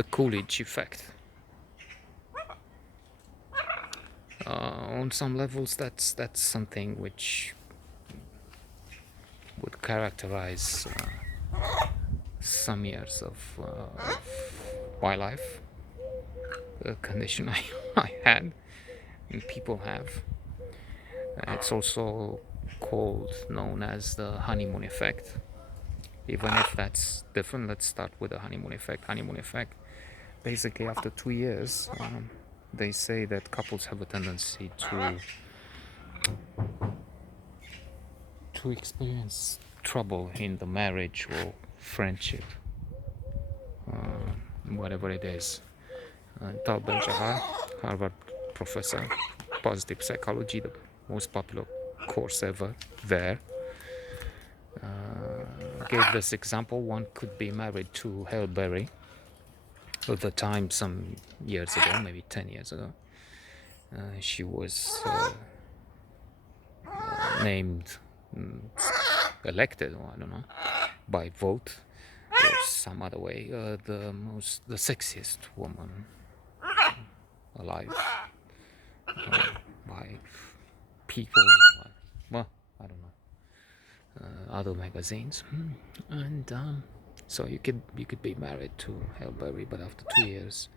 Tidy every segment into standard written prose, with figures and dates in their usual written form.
the Coolidge effect. On some levels, that's something which would characterize some years of my life, the condition I had and people have. It's also known as the honeymoon effect. Even if that's different, let's start with the honeymoon effect. Honeymoon effect, basically after 2 years, they say that couples have a tendency to experience trouble in the marriage or friendship, whatever it is. Tal Ben-Shahar, Harvard professor, positive psychology, the most popular course ever there, gave this example. One could be married to Halle Berry. At the time, some years ago, maybe 10 years ago, she was named, elected, or I don't know, by vote or some other way, the sexiest woman alive, by people, well, I don't know, other magazines, and so you could be married to Halle Berry, but after 2 years,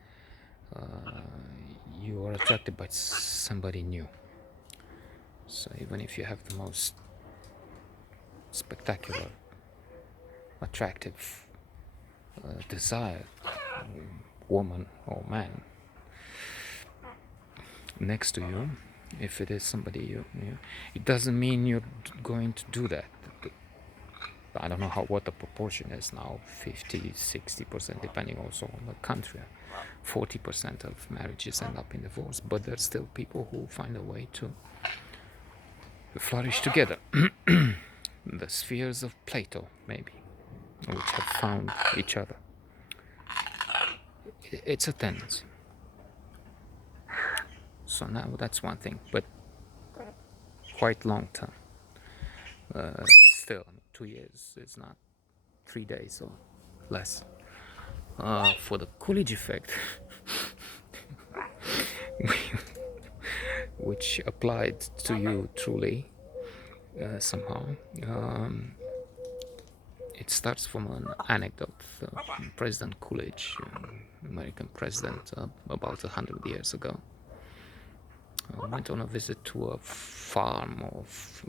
you are attracted by somebody new. So even if you have the most spectacular, attractive, desired woman or man next to you, if it is somebody you, it doesn't mean you're going to do that. I don't know what the proportion is now, 50-60%, depending also on the country. 40% of marriages end up in divorce, but there's still people who find a way to flourish together. The spheres of Plato, maybe, which have found each other. It's a tendency. So now that's one thing, but quite long term. Still, 2 years is not 3 days or less. For the Coolidge effect, which applied to you truly, somehow, it starts from an anecdote. President Coolidge, American president, about 100 years ago, went on a visit to a farm of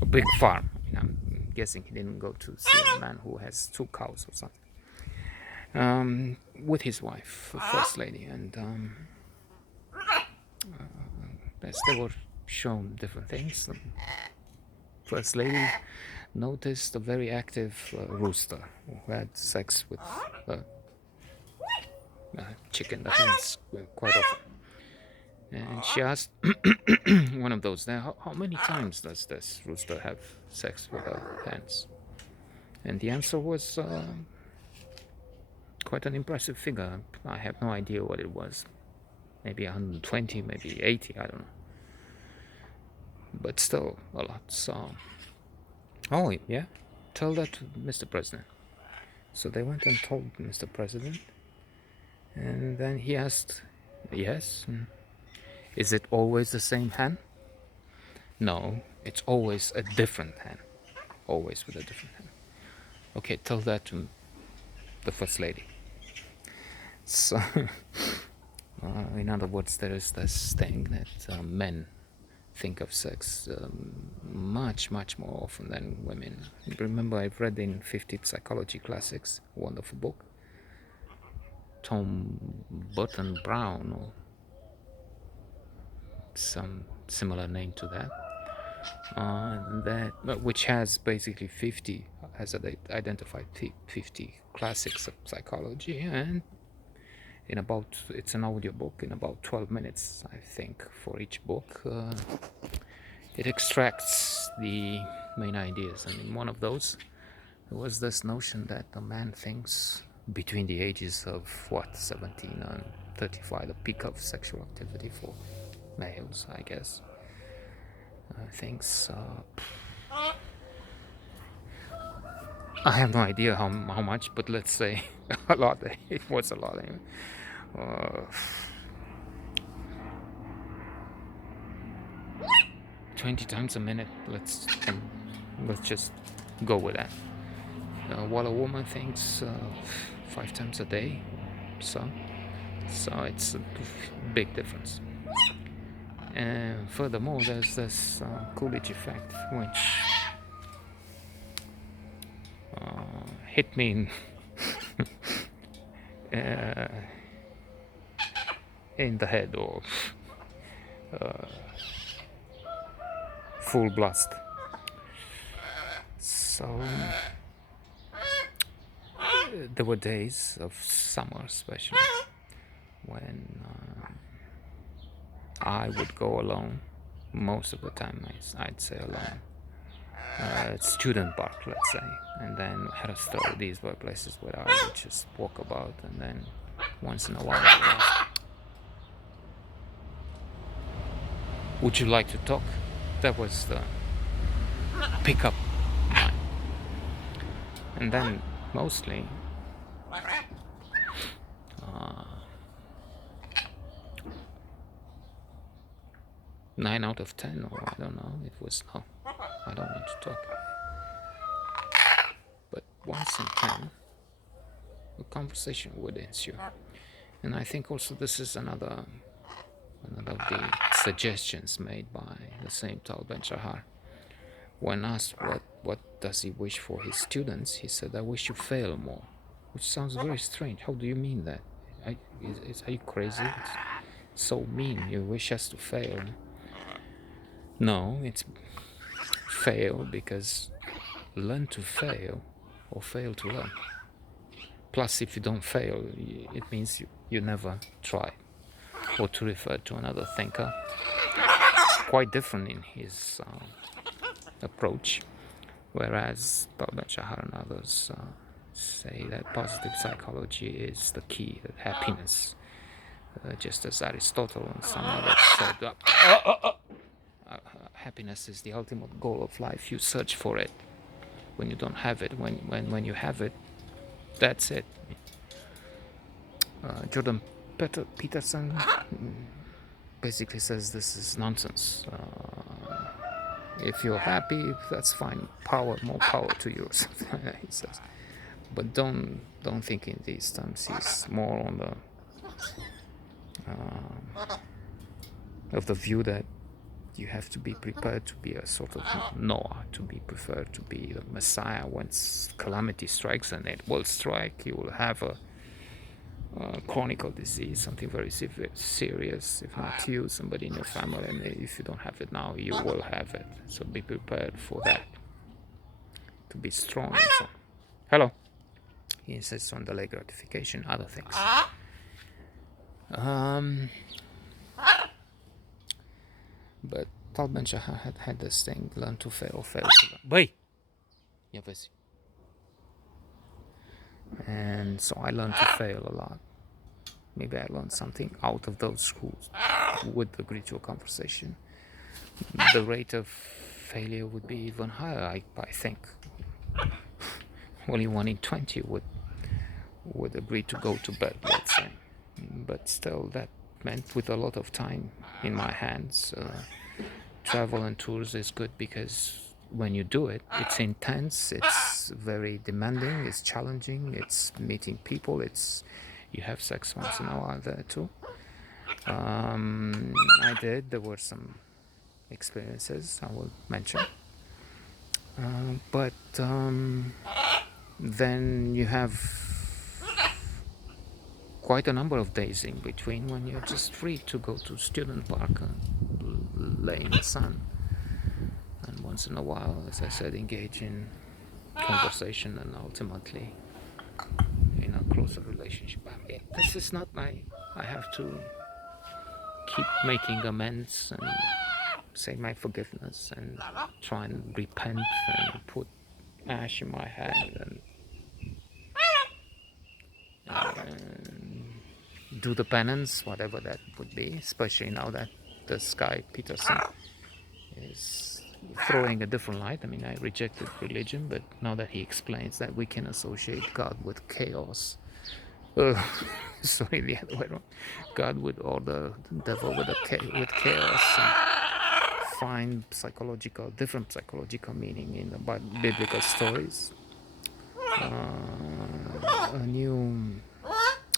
a big farm. I'm guessing he didn't go to see a man who has 2 cows or something, with his wife, the first lady, and as they were shown different things, the first lady noticed a very active rooster who had sex with a chicken, the hens, quite often. And she asked one of those there, how many times does this rooster have sex with her hens? And the answer was quite an impressive figure. I have no idea what it was. Maybe 120, maybe 80, I don't know. But still a lot. So, oh yeah, tell that to Mr. President. So they went and told Mr. President, and then he asked, yes, is it always the same hen? No, it's always a different hen. Always with a different hen. Okay, tell that to the first lady. So, in other words, there is this thing that men think of sex much more often than women. Remember, I've read in 50 Psychology Classics, a wonderful book, Tom Burton Brown, or some similar name to that, which has basically identified 50 classics of psychology, and it's an audio book. In about 12 minutes, I think, for each book, it extracts the main ideas. And in one of those, there was this notion that a man thinks between the ages of 17 and 35, the peak of sexual activity for males, I guess, thinks I have no idea how much, but let's say a lot. It was a lot anyway. Uh, 20 times a minute. Let's just go with that. While a woman thinks 5 times a day, so it's a big difference. And furthermore, there's this Coolidge effect, which hit me in the head, or full blast. So there were days of summer, especially, when I would go alone. Most of the time, I'd say alone. Student park, let's say, and then Herstow. These were places where I would just walk about, and then once in a while I would ask, "Would you like to talk?" That was the pickup line, and then mostly 9 out of 10, or I don't know, it was no, I don't want to talk. But once in 10, a conversation would ensue. And I think also this is another of the suggestions made by the same Tal Ben-Shahar. When asked what does he wish for his students, he said, "I wish you fail more," which sounds very strange. How do you mean that? Are you crazy? It's so mean. You wish us to fail. No, it's fail because learn to fail or fail to learn. Plus, if you don't fail, it means you never try. Or to refer to another thinker, quite different in his approach, whereas Tal Ben-Shahar and others say that positive psychology is the key, that happiness, just as Aristotle and some others said, happiness is the ultimate goal of life. You search for it. When you don't have it, when you have it, that's it. Jordan Peterson basically says this is nonsense. If you're happy, that's fine. More power to you, or something like that, he says. But don't think in these terms. He's more on the view that you have to be prepared to be a sort of Noah, to be prepared to be the Messiah. Once calamity strikes, and it will strike, you will have a chronic disease, something very serious, if not you, somebody in your family, and if you don't have it now, you will have it. So be prepared for that, to be strong and so on. Hello. He insists on delay gratification, other things. But Tal Ben-Shahar had this thing, learn to fail to learn. Băi! Ia vezi. And so I learned to fail a lot. Maybe I learned something out of those who would agree to a conversation. The rate of failure would be even higher, I think. Only 1 in 20 would agree to go to bed, let's say. But still, that meant with a lot of time in my hands. Travel and tours is good because when you do it, it's intense, it's very demanding, it's challenging, it's meeting people, you have sex once in a while there too. There were some experiences I will mention. But then you have quite a number of days in between when you're just free to go to student park and lay in the sun, and once in a while, as I said, engage in conversation and ultimately in a closer relationship. This is not I have to keep making amends and say my forgiveness and try and repent and put ash in my hand and do the penance, whatever that would be, especially now that this guy Peterson is throwing a different light. I mean, I rejected religion, but now that he explains that we can associate God with chaos, sorry, the other way around, God with or the devil with with chaos, and find different psychological meaning in the biblical stories. A new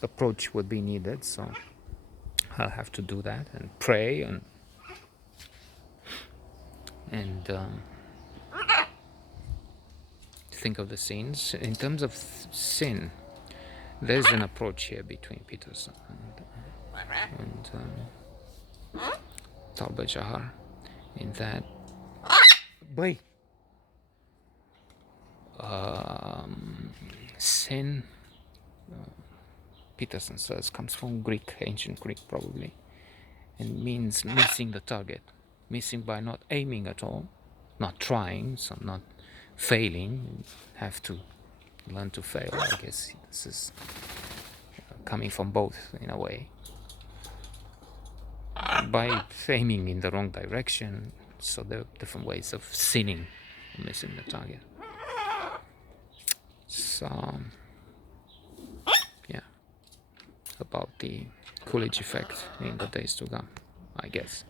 approach would be needed, so I'll have to do that and pray and think of the sins. In terms of sin, there's an approach here between Peterson and Tal Bajahar, in that sin, Peterson says, comes from Greek, ancient Greek probably, and means missing the target, missing by not aiming at all, not trying, so not failing. Have to learn to fail. I guess this is coming from both in a way. By aiming in the wrong direction, so there are different ways of sinning, missing the target. So yeah, about the Coolidge effect in the days to come, I guess.